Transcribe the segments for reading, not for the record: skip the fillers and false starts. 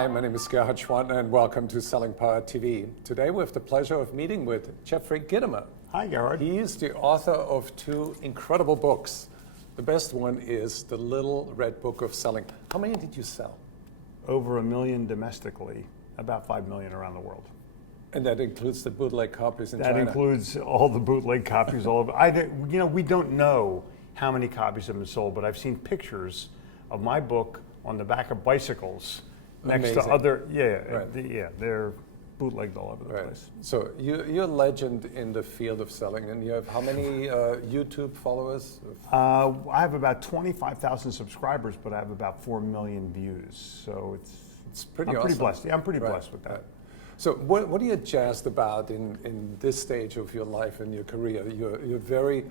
Hi, my name is Gerhard Gschwandtner, and welcome to Selling Power TV. Today we have the pleasure of meeting with Gitomer. Hi, Gerhard. He is the author of two incredible books. The best one is The Little Red Book of Selling. How many did you sell? Over 1 million domestically, about 5 million around the world. And that includes the bootleg copies in China? That includes all the bootleg copies all over. We don't know how many copies have been sold, but I've seen pictures of my book on the back of bicycles next to other, they're bootlegged all over the place. So you're a legend in the field of selling, and you have how many YouTube followers? I have about 25,000 subscribers, but I have about 4 million views. So it's pretty I'm awesome. Pretty blessed. Yeah, I'm pretty blessed with that. Right. So what are you jazzed about in this stage of your life and your career? You're very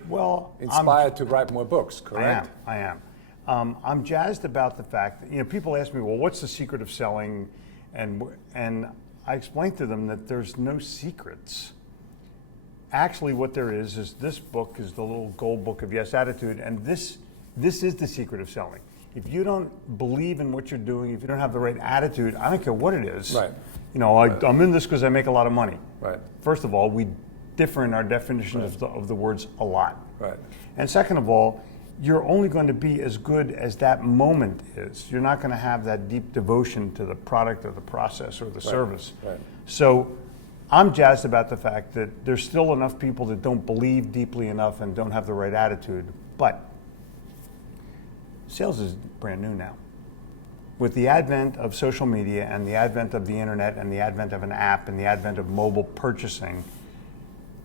inspired to write more books, correct? I am. I'm jazzed about the fact that, people ask me, well, what's the secret of selling? And I explain to them that there's no secrets. Actually, what there is this book is the little gold book of Yes Attitude, and this is the secret of selling. If you don't believe in what you're doing, if you don't have the right attitude, I don't care what it is. Right. I'm in this because I make a lot of money. Right. First of all, we differ in our definition of the words a lot. Right. And second of all, you're only going to be as good as that moment is. You're not going to have that deep devotion to the product or the process or the service. Right. So I'm jazzed about the fact that there's still enough people that don't believe deeply enough and don't have the right attitude. But sales is brand new now. With the advent of social media and the advent of the internet and the advent of an app and the advent of mobile purchasing,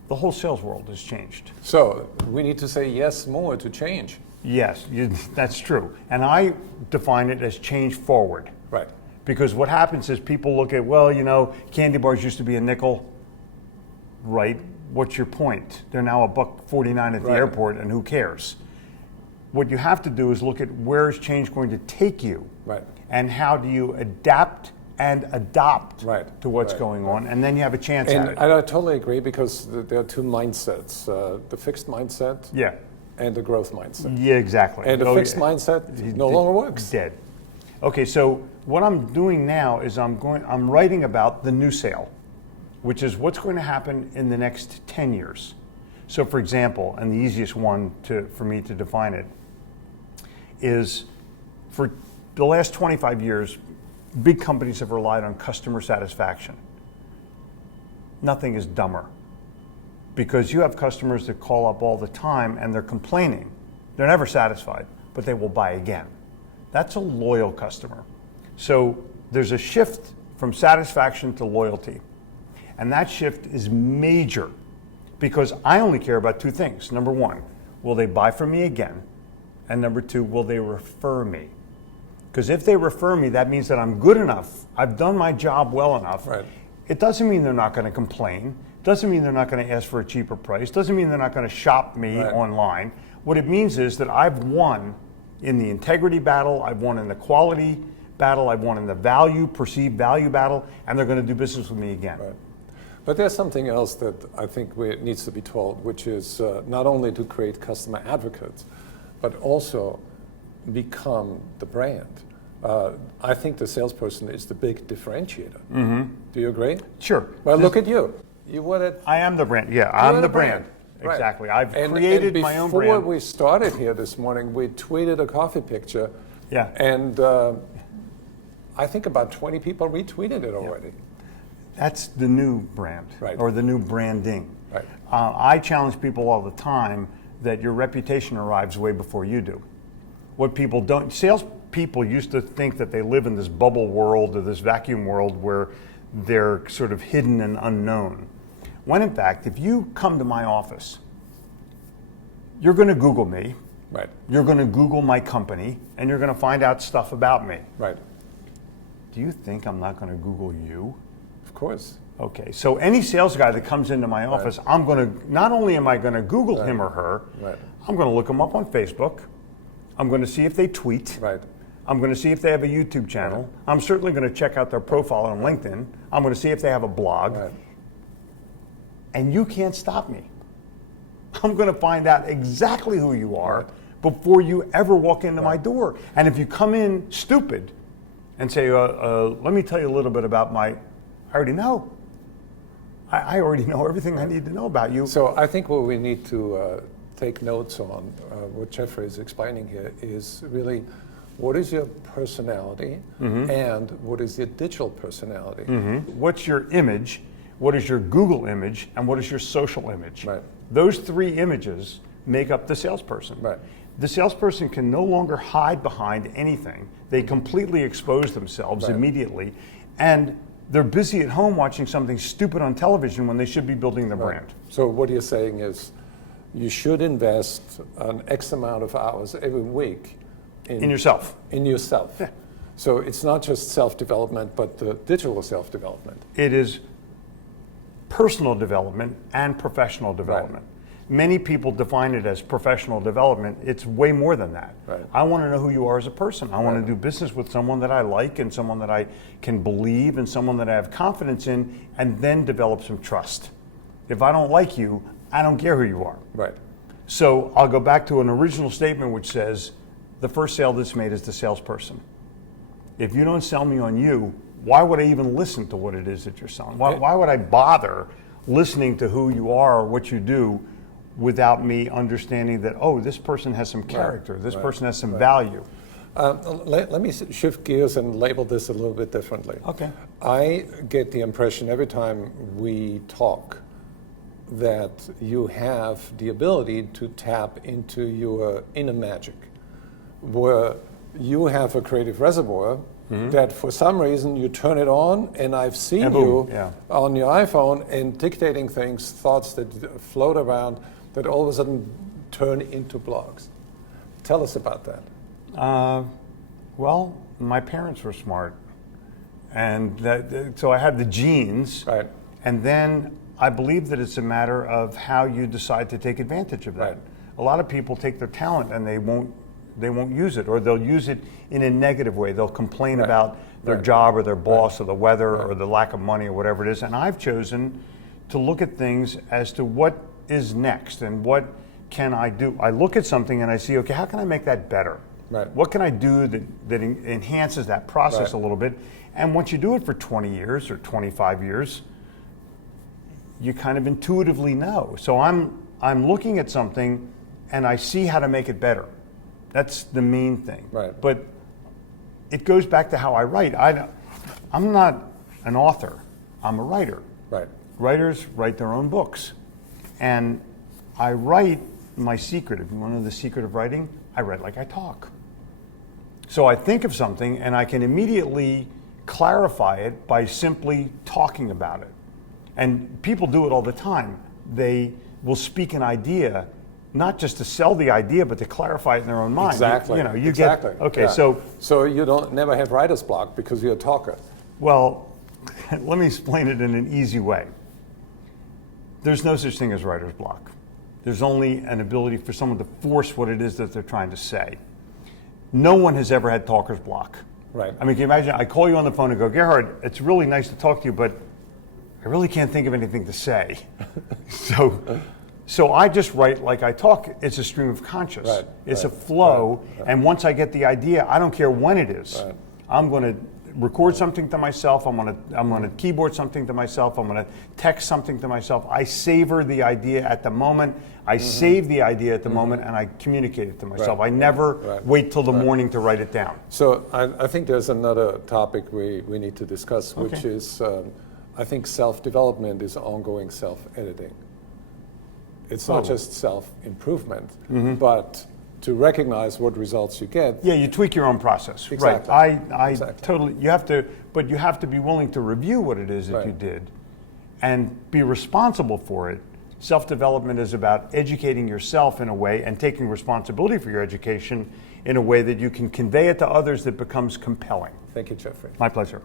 the whole sales world has changed. So we need to say yes more to change. Yes, that's true. And I define it as change forward. Right. Because what happens is people look at, candy bars used to be a nickel. Right. What's your point? They're now $1.49 at the airport, and who cares? What you have to do is look at where is change going to take you. Right. And how do you adapt and adopt to what's going on, and then you have a chance at it. And I totally agree, because there are two mindsets, the fixed mindset and the growth mindset. Yeah, exactly. And the fixed mindset no longer works. Dead. Okay, so what I'm doing now is I'm writing about the new sale, which is what's going to happen in the next 10 years. So for example, and the easiest one for me to define it is, for the last 25 years, big companies have relied on customer satisfaction. Nothing is dumber, because you have customers that call up all the time and they're complaining. They're never satisfied, but they will buy again. That's a loyal customer. So there's a shift from satisfaction to loyalty. And that shift is major, because I only care about two things. Number one, will they buy from me again? And number two, will they refer me? Because if they refer me, that means that I'm good enough. I've done my job well enough. Right. It doesn't mean they're not going to complain. Doesn't mean they're not going to ask for a cheaper price. Doesn't mean they're not going to shop me online. What it means is that I've won in the integrity battle, I've won in the quality battle, I've won in the perceived value battle, and they're going to do business with me again. Right. But there's something else that I think needs to be told, which is not only to create customer advocates, but also become the brand. I think the salesperson is the big differentiator. Mm-hmm. Do you agree? Sure. Well, look at you. I am the brand. Yeah, I'm the brand. Exactly. I've created my own brand. Before we started here this morning, we tweeted a coffee picture. Yeah. And I think about 20 people retweeted it already. That's the new brand, or the new branding. Right. I challenge people all the time that your reputation arrives way before you do. What people don't, salespeople used to think that they live in this bubble world or this vacuum world where they're sort of hidden and unknown. When in fact, if you come to my office, you're going to Google me. Right. You're going to Google my company, and you're going to find out stuff about me. Right. Do you think I'm not going to Google you? Of course. Okay, so any sales guy that comes into my office, I'm going to, not only am I going to Google him or her, I'm going to look them up on Facebook. I'm going to see if they tweet. Right. I'm going to see if they have a YouTube channel. Right. I'm certainly going to check out their profile on LinkedIn. I'm going to see if they have a blog. Right. And you can't stop me. I'm going to find out exactly who you are before you ever walk into my door. And if you come in stupid, and say, let me tell you a little bit about I already know. I already know everything I need to know about you. So I think what we need to take notes on, what Jeffrey is explaining here, is really what is your personality and what is your digital personality. What's your image? What is your Google image? And what is your social image? Right. Those three images make up the salesperson. Right. The salesperson can no longer hide behind anything. They completely expose themselves immediately, and they're busy at home watching something stupid on television when they should be building their brand. So what you're saying is you should invest an X amount of hours every week In yourself. In yourself. Yeah. So it's not just self-development, but the digital self-development. It is personal development and professional development. Many people define it as professional development. It's way more than that. Right. I want to know who you are as a person. I want to do business with someone that I like and someone that I can believe and someone that I have confidence in, and then develop some trust. If I don't like you, I don't care who you are. Right. So I'll go back to an original statement which says, the first sale that's made is the salesperson. If you don't sell me on you, why would I even listen to what it is that you're selling? Why would I bother listening to who you are or what you do without me understanding that, oh, this person has some character, this person has some value? Let me shift gears and label this a little bit differently. Okay. I get the impression every time we talk that you have the ability to tap into your inner magic, where you have a creative reservoir that for some reason you turn it on, and I've seen you on your iPhone and dictating things, thoughts that float around that all of a sudden turn into blogs. Tell us about that. Well, my parents were smart, and so I had the genes, Right. and then I believe that it's a matter of how you decide to take advantage of that. Right. A lot of people take their talent and they won't use it, or they'll use it in a negative way. They'll complain about their job or their boss or the weather or the lack of money or whatever it is. And I've chosen to look at things as to what is next and what can I do. I look at something and I see, okay, how can I make that better? Right. What can I do that enhances that process a little bit? And once you do it for 20 years or 25 years, you kind of intuitively know. So I'm looking at something and I see how to make it better. That's the main thing. Right. But it goes back to how I write. I'm not an author. I'm a writer. Right. Writers write their own books. And I write my secret. If you want to know the secret of writing, I write like I talk. So I think of something and I can immediately clarify it by simply talking about it. And people do it all the time. They will speak an idea, not just to sell the idea, but to clarify it in their own mind. Exactly. You exactly. get, okay, Yeah. So you don't never have writer's block because you're a talker. well, let me explain it in an easy way. There's no such thing as writer's block. There's only an ability for someone to force what it is that they're trying to say. No one has ever had talker's block. Right. I mean, can you imagine, I call you on the phone and go, Gerhard, it's really nice to talk to you, but I really can't think of anything to say. So I just write like I talk. It's a stream of conscious. Right, it's a flow. And once I get the idea, I don't care when it is. Right. I'm going to record something to myself. I'm going to keyboard something to myself. I'm going to text something to myself. I savor the idea at the moment. I save the idea at the moment, and I communicate it to myself. Right. I never wait till the morning to write it down. So I think there's another topic we need to discuss, which is I think self-development is ongoing self-editing. It's not just self-improvement, but to recognize what results you get. Yeah, you tweak your own process. Exactly. Right. I Exactly. totally, but you have to be willing to review what it is that you did and be responsible for it. Self-development is about educating yourself in a way and taking responsibility for your education in a way that you can convey it to others that becomes compelling. Thank you, Jeffrey. My pleasure.